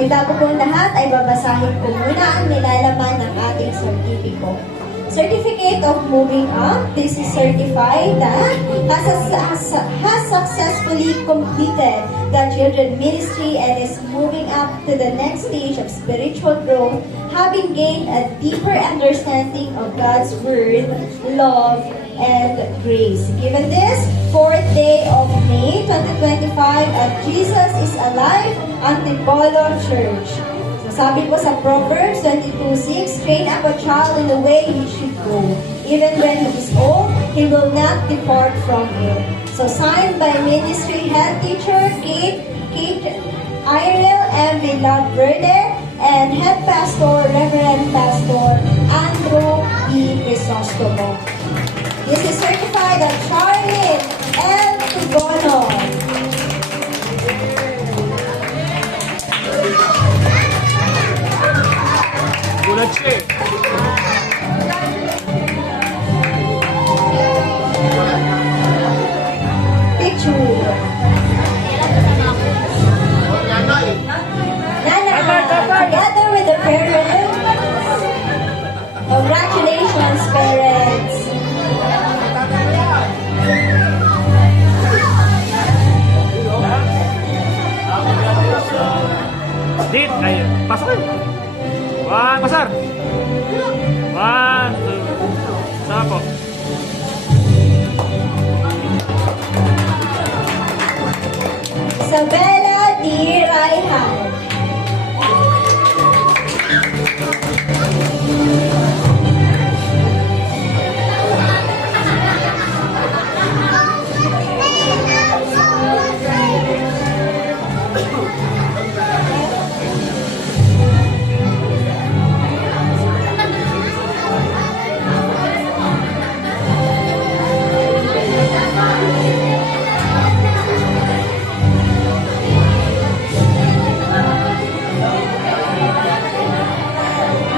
Ay bago pong lahat ay babasahin ko muna ang nilalaman ng ating sertipiko. Certificate of Moving Up. This is certified that has successfully completed the children ministry and is moving up to the next stage of spiritual growth, having gained a deeper understanding of God's Word, love, and grace. Given this 4th day of May 2025 at Jesus is Alive, Antipolo Church. Sabi po sa Proverbs 22:6, train up a child in the way he should go. Even when he is old, he will not depart from it. So signed by Ministry Head Teacher Kate Irel M. Villaverde and Head Pastor Reverend Pastor Andrew E. Crisostomo. This is certified at Charlene L. Tugono. Bulag siya eh. Picture. Nana, together with the parents. Congratulations, parents. Dit, ay, pasok eh. Pasar. 1, 2. Sama po. Isabella D. Raihan.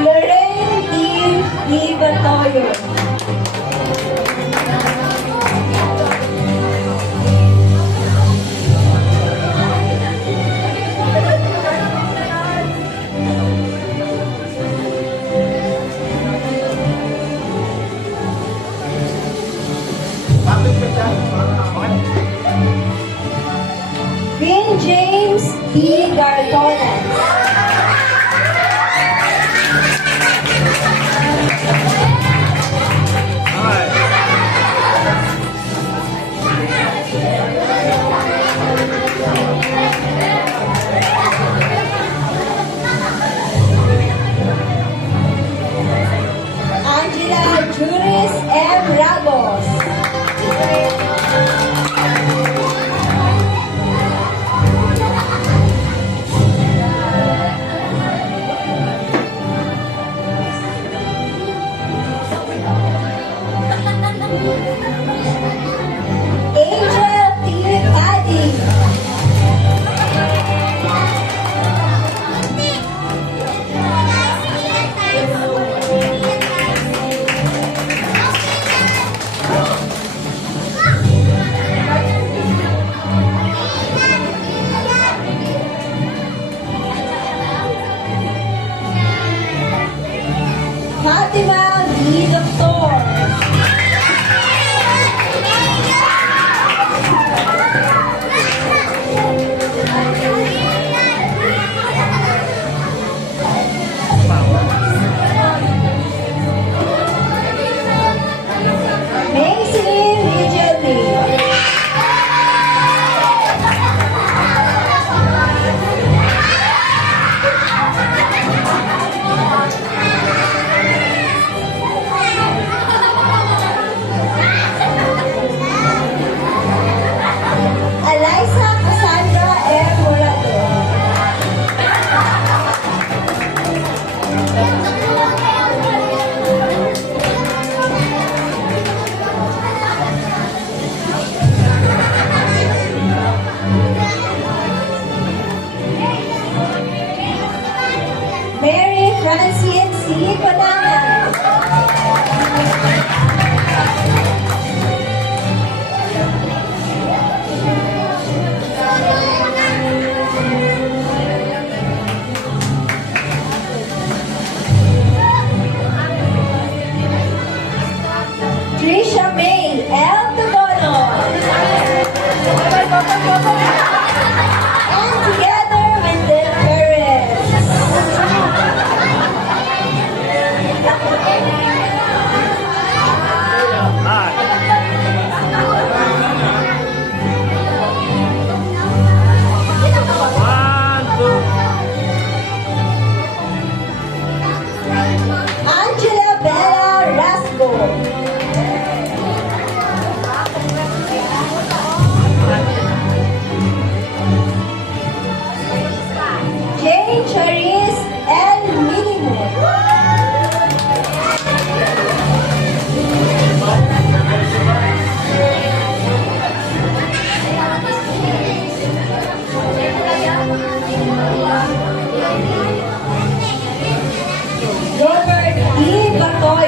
Lorraine D. Libatoyo. Vin James D. Gartones. Angela Juris M. Ragos.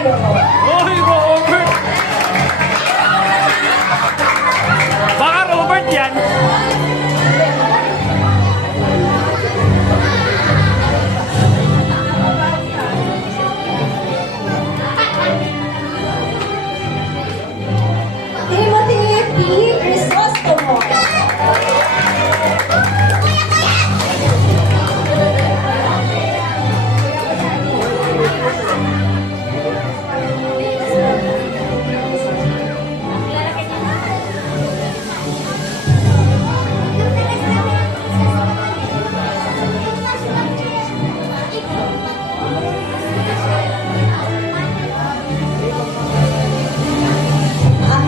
tayo. Oy, Robert! Baka Robert yan. Timothy P. Crisostomo.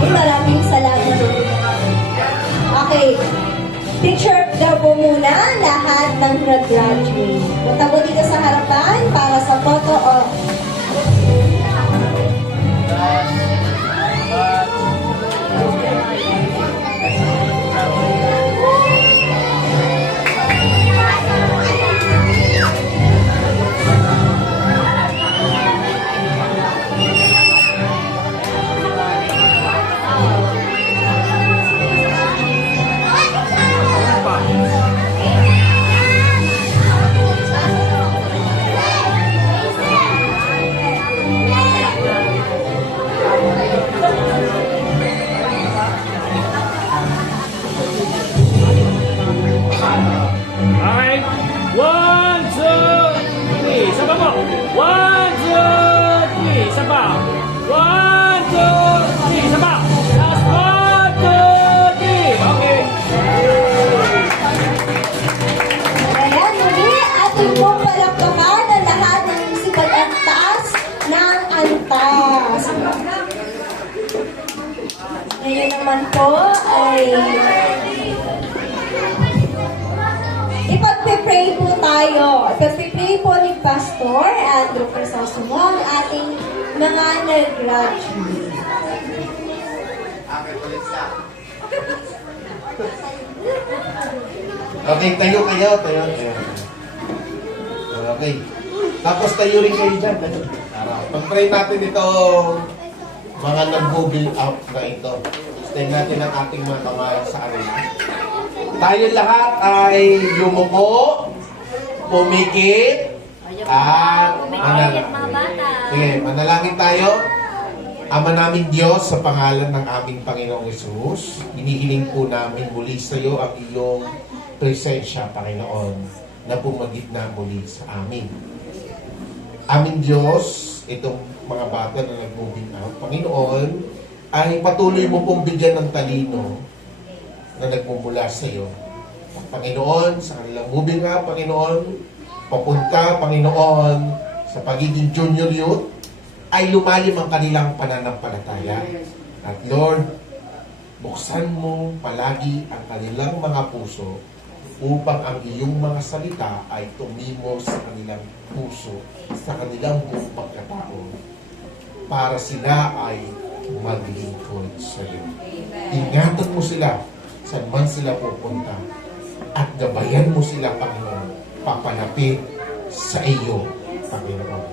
Maraming salamat. Okay. Picture daw po muna lahat ng graduate. Punta po dito sa harapan para sa photo op. Okay. 1, 2, 3. Isa pa po. 1, 2, 3. Isa pa. 1, 2, 3. Isa pa. Last 1, 2, 3. Okay. Ayan, muli ating pong palakpakan ang lahat ng isipan at taas ng antas. Ngayon naman po ay ipagpipray po tayo. Ipagpipray po ni Pastor Andrew Crisostomo ang ating mga nag-graduate. Okay, tayo kayo. Okay. Tapos tayo rin kayo dyan. Pag-pray natin ito, mga nag-mobile out na ito. Stay natin ang ating mga kamay sa arena. Tayo lahat ay yumuko, pumikit, at manalangin. Sige, manalangin tayo. Ama namin Diyos, sa pangalan ng aming Panginoong Yesus, hinihiling po namin muli sa iyo ang iyong presensya, Panginoon, na pumagitna muli sa amin. Aming Diyos, itong mga bata na nag-moving out, Panginoon, ay patuloy mo pong bigyan ng talino na nagmumula sa iyo. Panginoon, sa kanilang moving out, Panginoon, papunta, Panginoon, sa pagiging junior youth, ay lumalim ang kanilang pananampalataya. At Lord, buksan mo palagi ang kanilang mga puso upang ang iyong mga salita ay tumimo sa kanilang puso, sa kanilang buong pagkatao, para sila ay maglingkod sa iyo. Ingatan mo sila saan man sila pupunta at gabayan mo sila, Panginoon, papalapit sa iyo, Panginoon.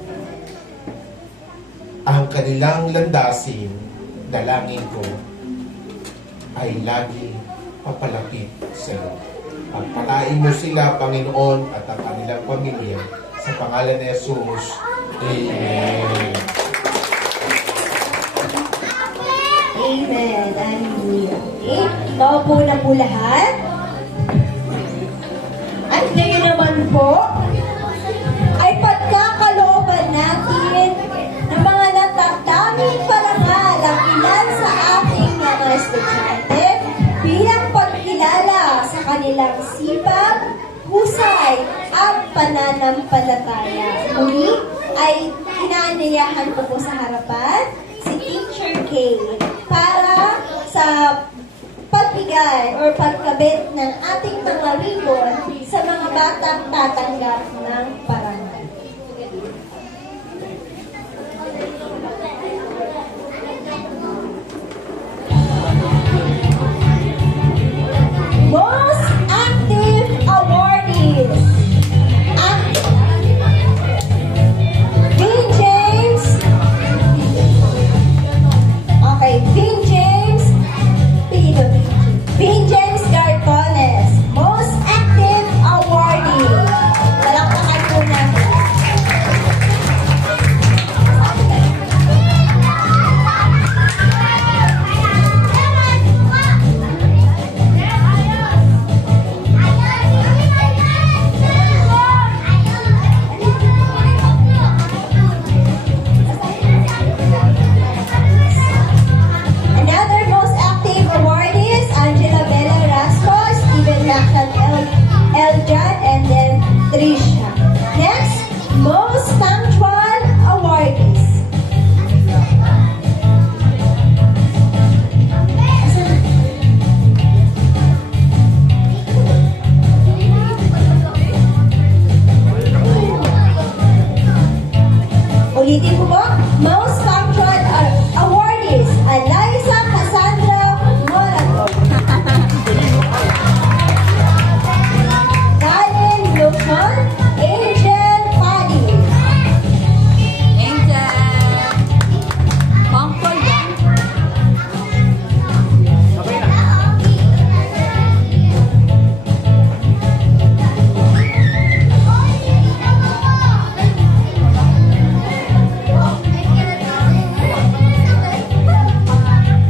Ang kanilang landasin, dalangin ko, ay lagi papalapit sa iyo. Pagpalain mo sila, Panginoon, at ang kanilang pamilya, sa pangalan ni Jesus. Amen. Amen. Hallelujah. Okay. Maupo na po lahat. At ngayon naman po, ay pagkakalooban natin ng mga natatanging parangal ang ilan sa ating mga estudyante bilang pagkilala sa kanilang sipag, husay, at pananampalataya. Muli ay inaanyayahan ko po sa harapan si Teacher Kay para sa pagbigay or pagkabit ng ating mga ribbon sa mga batang tatanggap ng parangal. Most active awardees. Dean James Trisha. Next, most punctual awardees. Ulitin ko po, most punctual awardees, Eliza Cassandra Morato. Daniel Luzon, Angel Paddy. Angel. Bangkol yan. Sabay na.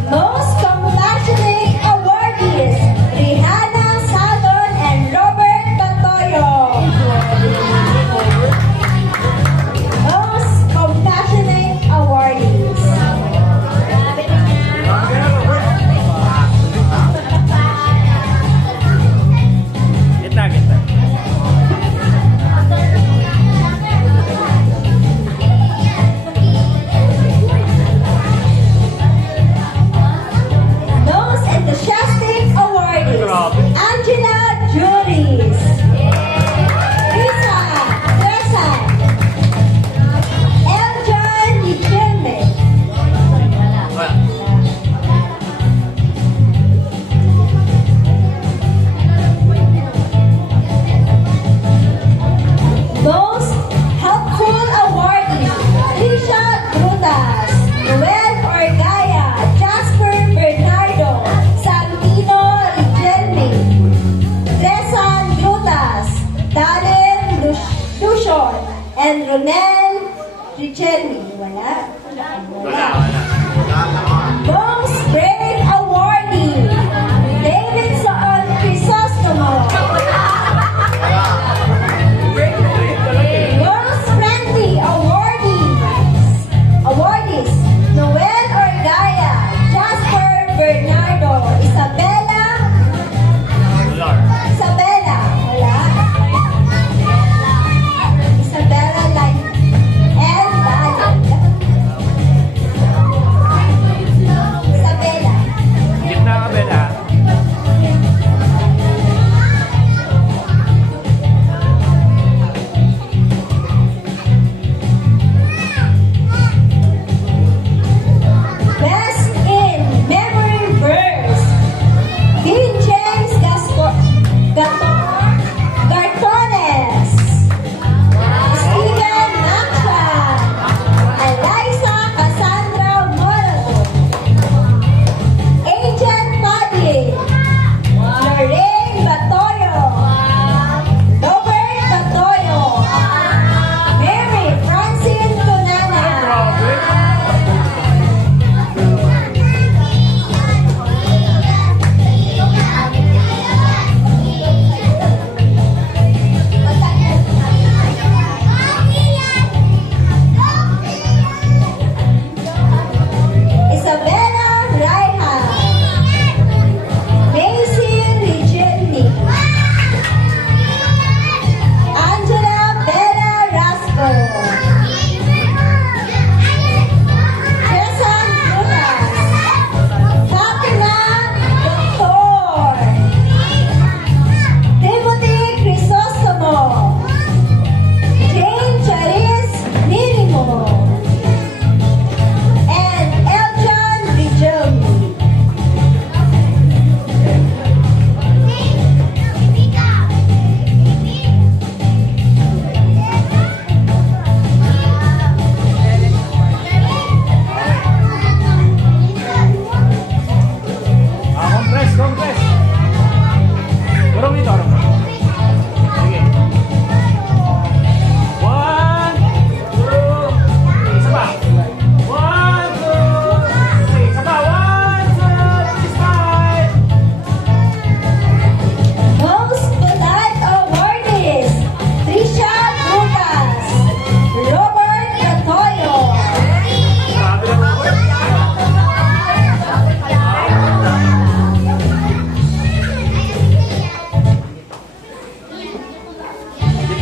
Most compassionate awardees, Rihanna Salon and Robert Totoyo. Most compassionate awardees. Gitna, gitna. Most enthusiastic awardees, Grabe. Angela Juris. Risa Teresa. Eljon Dijelme. Wala. Most helpful awardees, Trisha Brutas, Noel Orgaya, Jasper Bernardo, Santino Rigelme, Teresa Brutas, Darren Lucion, and Ronel Rigelme. Wala? Wala, wala. Most brave awardee, Davidson Crisostomo. Most friendly awardees, Noel Orgaya, Jasper Bernardo, Isabella, Wala. wala? Isabella Light, and Daniel.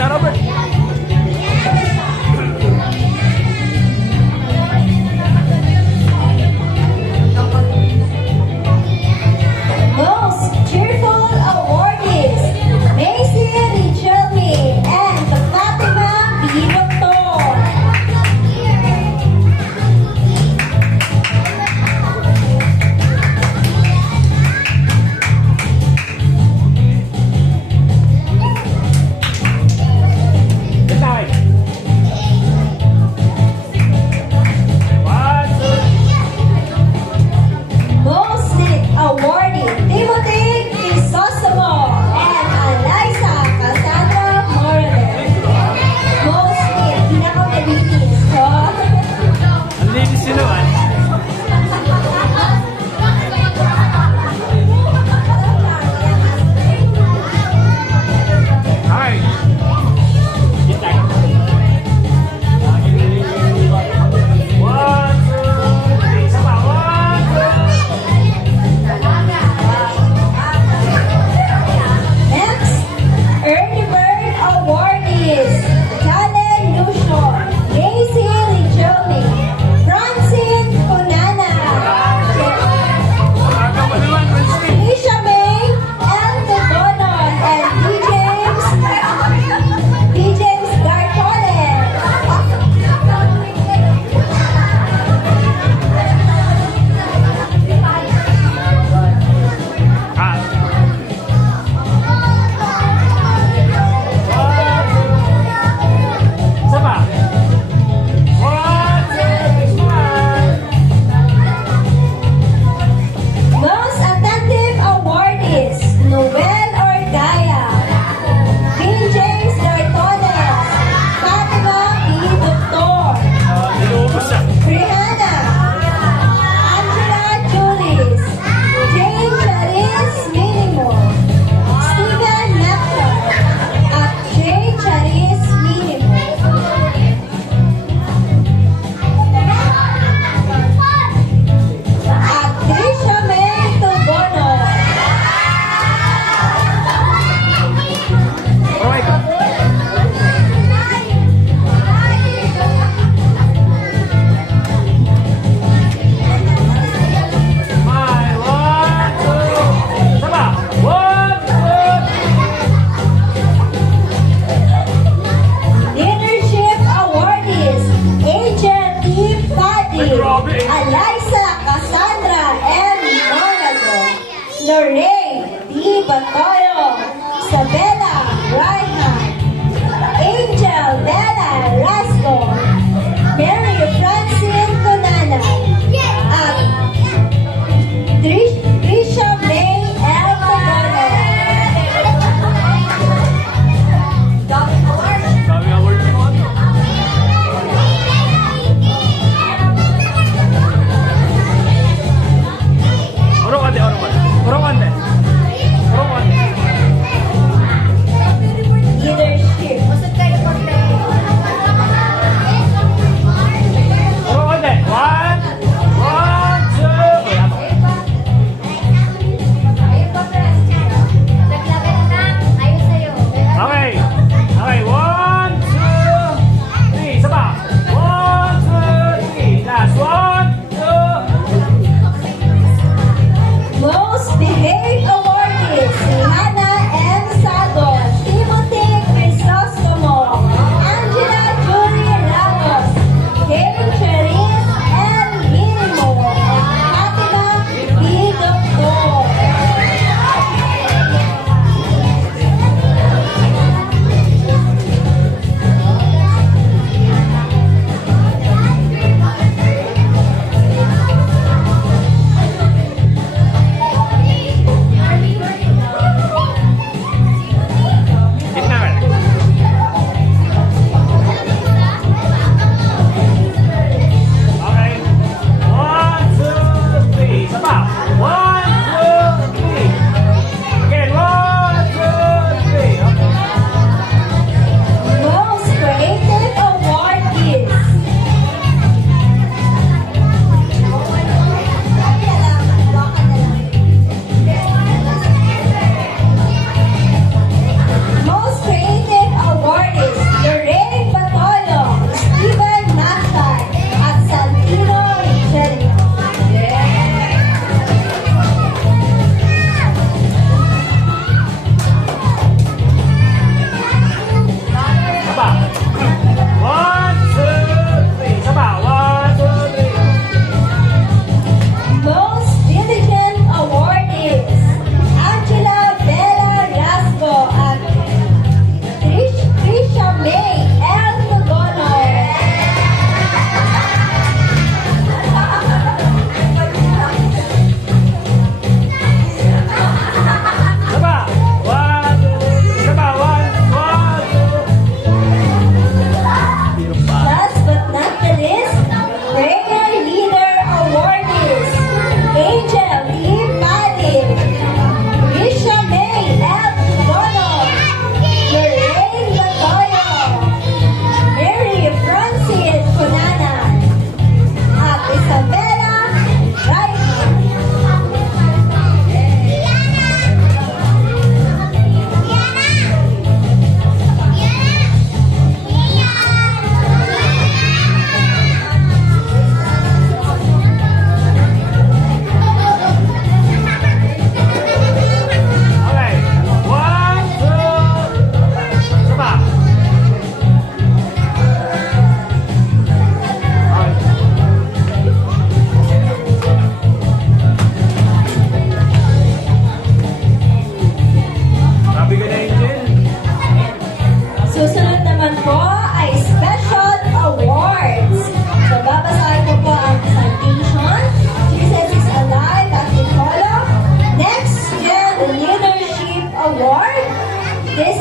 Tita Robert. Most cheerful awardees, Macy Richelme and Fatima B. Doctor.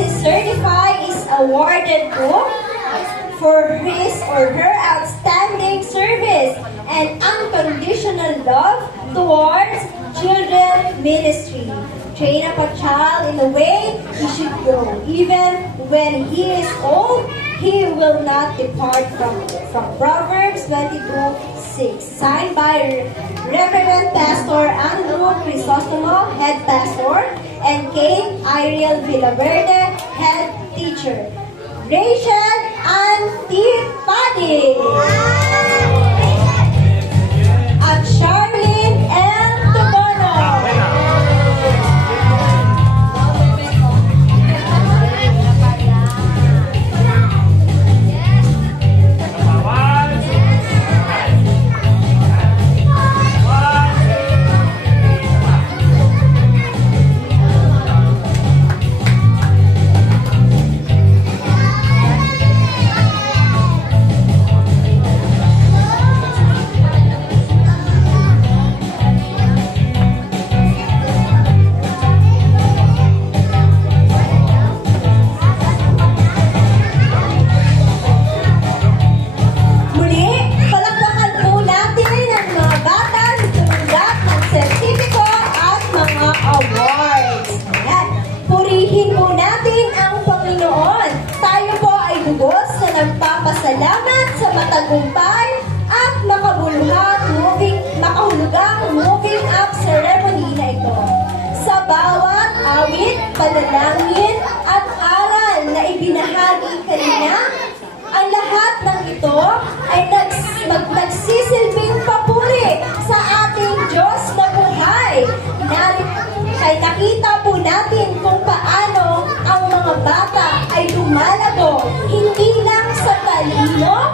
Mrs. Certify is awarded po for his or her outstanding service and unconditional love towards children ministry. Train up a child in the way he should go. Even when he is old, he will not depart from it. From Proverbs 22:6. Signed by Reverend Pastor Andrew Crisostomo, Head Pastor, and Kate Ariel Villaverde, Head Teacher. Rachel Antipati. At Charlene M. Tubono. Okay na. One, two, Muli, palakpakan po natin ang mga batang tulad ng sertipiko at mga awards. Ayan. Purihin po natin ang Panginoon. Tayo po ay lubos na nagpapasalamat sa matagumpay at makahulugang moving up ceremony na ito. Sa bawat awit, panalangin at aral na ibinahagi kanina, ang lahat ng ito ay nagsisilbing papuri sa ating Diyos na buhay. Kaya nakita po natin kung paano ang mga bata ay lumalago, hindi lang sa talino,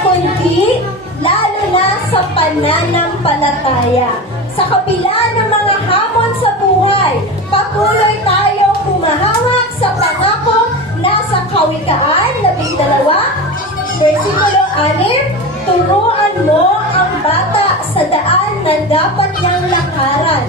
kundi lalo na sa pananampalataya. Sa kabila ng mga hamon sa buhay, patuloy tayong humahawak sa pangako na sa Kawikaan 12, versikulo 6, turuan mo ang bata sa daan na dapat niyang lakaran.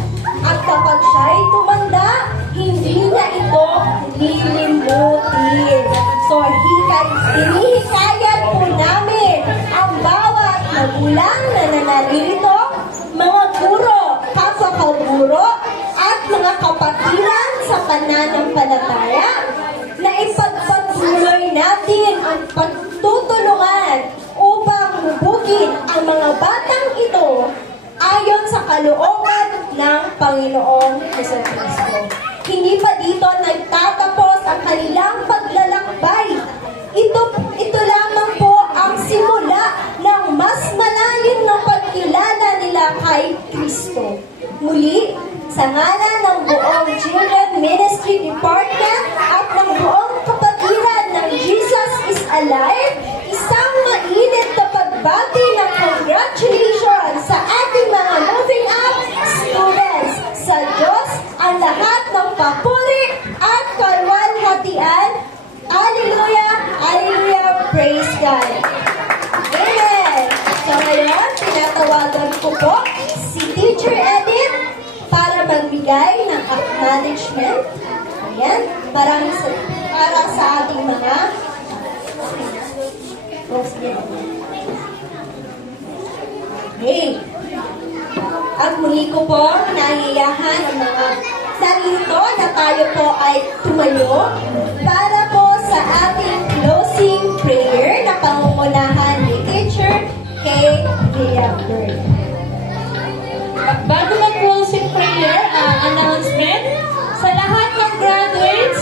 At kapag siya'y tumanda, hindi na ito lilimutin. So, hinihikayat po namin ang bawat magulang na nanalito, mga guro, kapwa-kaburo, at mga kapatiran sa pananampalataya na ipagpatuloy natin ang pagtutulungan upang hubugin ang mga batang ito ayon sa kalooban ng Panginoong Jesucristo. Hindi pa dito nagtatapos ang kanilang paglalakbay. Ito lamang po ang simula ng mas malalim na pagkilala nila kay Kristo. Muli, sa ngalan ng buong Children Ministry Department at ng buong kapatiran ng Jesus is Alive, isang mainit na pagbati ng congratulations sa ating mga moving up students. Sa Diyos ang lahat ng papuri at kalwalhatian. Alleluia! Alleluia! Praise God! Amen! So ngayon, tinatawagan ko po si Teacher Edith para magbigay ng acknowledgement. Ayan, para sa ating mga hey! At muli ko po naiyahan ang mga sarito na tayo po ay tumayo para po sa ating closing prayer na pangungunahan ni Teacher Kay Villaverde. Bago mag-closing prayer, announcement. Sa lahat ng graduates,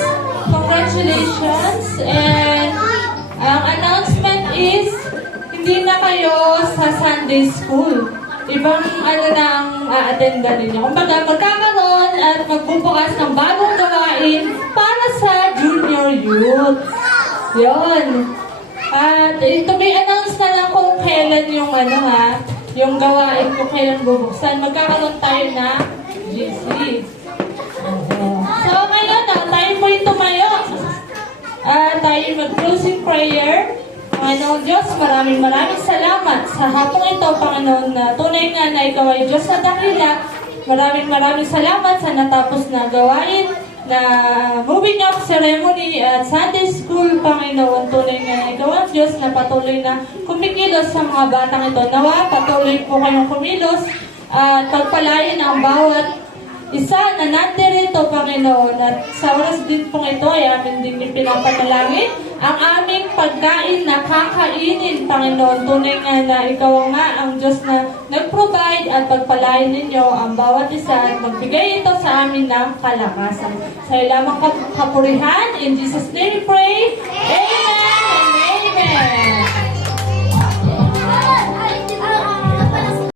congratulations. And ang announcement is, hindi na kayo sa Sunday School. Ibang nang a-attenda ninyo. Kumbaga, magkakaroon at magbubukas ng bagong gawain para sa junior youth. Yun. At ito may announce na lang kung kailan yung yung gawain kung kailan bubuksan. Magkakaroon tayo na GC. So ngayon tayo po tumayo. Tayo mag-closing prayer. Panginoon Diyos, maraming salamat sa hapong ito, Panginoon, na tunay nga na ikaw ay Diyos na dakila. Maraming salamat sa natapos na gawain na moving up ceremony at Sunday school, Panginoon. Tunay nga ikaw ang Diyos na patuloy na kumikilos sa mga batang ito. Nawa, patuloy po kayong kumilos at pagpalain ang bawat isa na nandirito, Panginoon. At sa oras din pong ito ay amin din pinapanalangin ang aming pagkain na kakainin, Panginoon. Tunay nga na ikaw nga ang Diyos na nag-provide at pagpalain ninyo ang bawat isa at magbigay ito sa amin ng kalakasan. Sa ilamang kapurihan, in Jesus' name we pray.